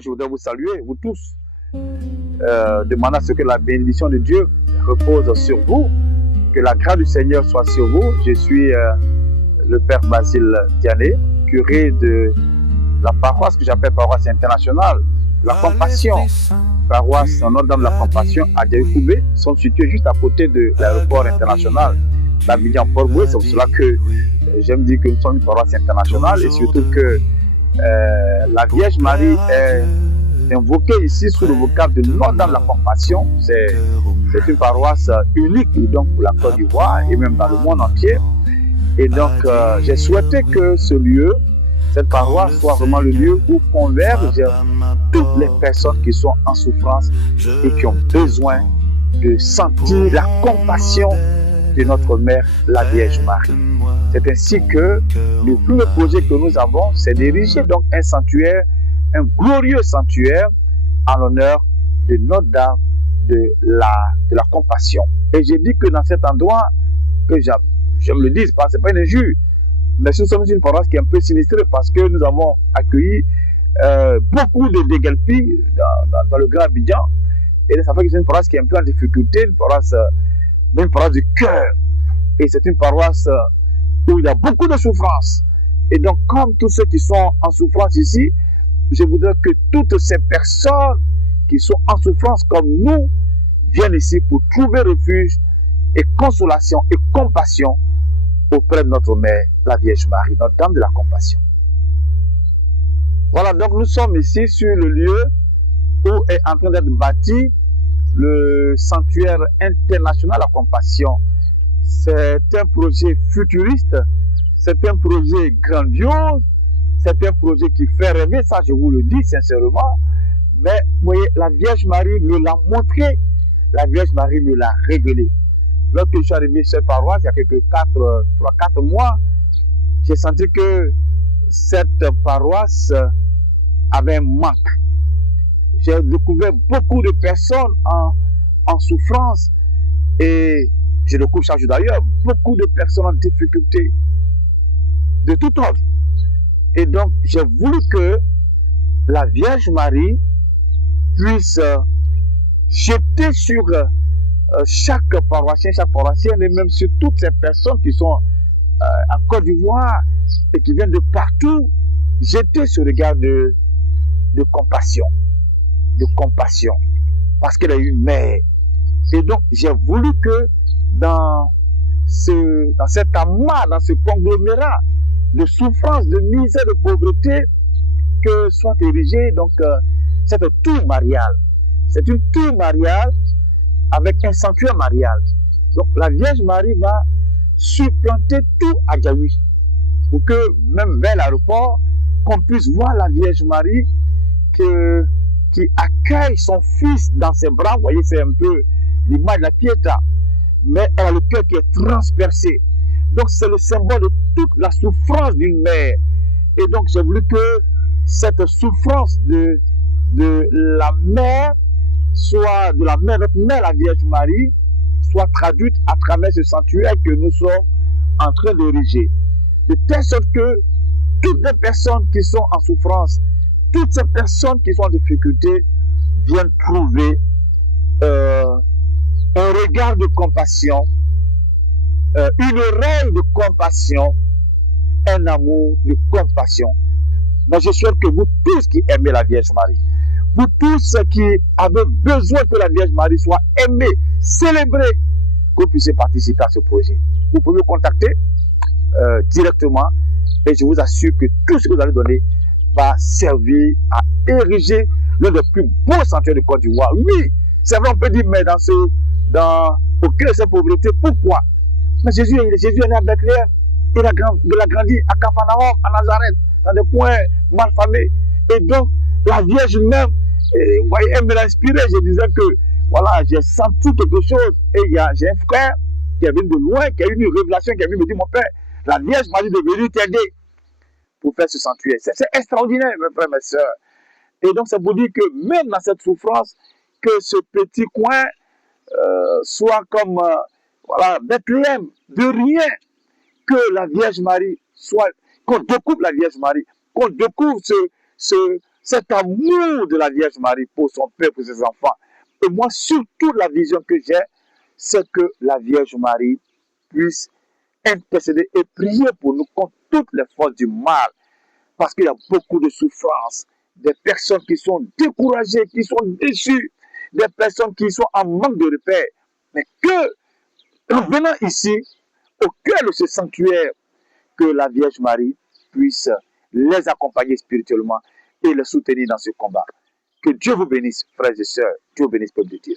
Je voudrais vous saluer, vous tous, demander à ce que la bénédiction de Dieu repose sur vous, que la grâce du Seigneur soit sur vous. Je suis le Père Basile Diané, curé de la paroisse que j'appelle paroisse internationale, la Compassion, paroisse Notre-Dame de la Compassion à Djaïkoubé, sont situés juste à côté de l'aéroport international d'Abidjan-Port-Boué. C'est pour cela que j'aime dire que nous sommes une paroisse internationale et surtout que la Vierge Marie est invoquée ici sous le vocable de Notre-Dame de la Compassion. C'est une paroisse unique donc pour la Côte d'Ivoire et même dans le monde entier. Et donc j'ai souhaité que ce lieu, cette paroisse, soit vraiment le lieu où convergent toutes les personnes qui sont en souffrance et qui ont besoin de sentir la compassion de notre Mère, la Vierge Marie. C'est ainsi que le premier projet que nous avons, c'est d'ériger donc un sanctuaire, un glorieux sanctuaire en l'honneur de Notre-Dame de la Compassion. Et j'ai dit que dans cet endroit, que je me le dis, ce n'est pas une injure, mais nous sommes une paroisse qui est un peu sinistrée parce que nous avons accueilli beaucoup de déguelpis dans le Grand Abidjan. Et ça fait que c'est une paroisse qui est un peu en difficulté, une paroisse du cœur. Et c'est une paroisse où il y a beaucoup de souffrance. Et donc, comme tous ceux qui sont en souffrance ici, je voudrais que toutes ces personnes qui sont en souffrance comme nous viennent ici pour trouver refuge et consolation et compassion auprès de notre Mère, la Vierge Marie, notre Dame de la Compassion. Voilà, donc nous sommes ici sur le lieu où est en train d'être bâti le sanctuaire international de la Compassion. C'est un projet futuriste, c'est un projet grandiose, c'est un projet qui fait rêver, ça je vous le dis sincèrement. Mais vous voyez, la Vierge Marie me l'a montré, la Vierge Marie me l'a révélé. Lorsque je suis arrivé sur cette paroisse, il y a quelques 3-4 mois, j'ai senti que cette paroisse avait un manque. J'ai découvert beaucoup de personnes en souffrance et je découvre chaque jour d'ailleurs beaucoup de personnes en difficulté de tout ordre. Et donc, j'ai voulu que la Vierge Marie puisse jeter sur chaque paroissienne et même sur toutes ces personnes qui sont en Côte d'Ivoire et qui viennent de partout, jeter ce regard de compassion. De compassion. Parce qu'elle est une mère. Et donc, j'ai voulu que dans cet amas, dans ce conglomérat de souffrance, de misère, de pauvreté, que soit érigée donc cette tour mariale. C'est une tour mariale avec un sanctuaire marial. Donc la Vierge Marie va supplanter tout à Djaoui pour que même vers l'aéroport, qu'on puisse voir la Vierge Marie qui accueille son fils dans ses bras. Vous voyez, c'est un peu l'image de la Pietà, mais elle a le cœur qui est transpercé. Donc c'est le symbole de toute la souffrance d'une mère. Et donc j'ai voulu que cette souffrance de la mère soit de la mère, notre mère, la Vierge Marie, soit traduite à travers ce sanctuaire que nous sommes en train d'ériger. De telle sorte que toutes les personnes qui sont en souffrance, toutes ces personnes qui sont en difficulté viennent trouver un regard de compassion, une oreille de compassion, un amour de compassion. Mais je souhaite que vous tous qui aimez la Vierge Marie, vous tous qui avez besoin que la Vierge Marie soit aimée, célébrée, que vous puissiez participer à ce projet. Vous pouvez me contacter directement et je vous assure que tout ce que vous allez donner va servir à ériger l'un des plus beaux sanctuaires de Côte d'Ivoire. Oui, c'est vrai, on peut dire, mais au cœur de cette pauvreté, pourquoi? Mais Jésus est né à Bethléem, il a grandi à Capharnaüm, à Nazareth, dans des coins malfamés. Et donc, la Vierge même, vous voyez, elle me l'a inspiré. Je disais que, voilà, j'ai senti quelque chose. Et j'ai un frère qui est venu de loin, qui a eu une révélation, qui a venu me dire, mon père, la Vierge m'a dit de venir t'aider pour faire ce sanctuaire. C'est extraordinaire, mes frères, mes sœurs. Et donc, c'est pour dire que même dans cette souffrance, que ce petit coin soit comme, voilà, Bethléem, de rien, que la Vierge Marie soit, qu'on découvre la Vierge Marie, qu'on découvre cet amour de la Vierge Marie pour son peuple, pour ses enfants. Et moi, surtout, la vision que j'ai, c'est que la Vierge Marie puisse intercéder et prier pour nous contre toutes les forces du mal. Parce qu'il y a beaucoup de souffrances, des personnes qui sont découragées, qui sont déçues, des personnes qui sont en manque de repères. Mais que, en venant ici, au cœur de ce sanctuaire, que la Vierge Marie puisse les accompagner spirituellement et les soutenir dans ce combat. Que Dieu vous bénisse, frères et sœurs. Dieu vous bénisse, peuple de Dieu.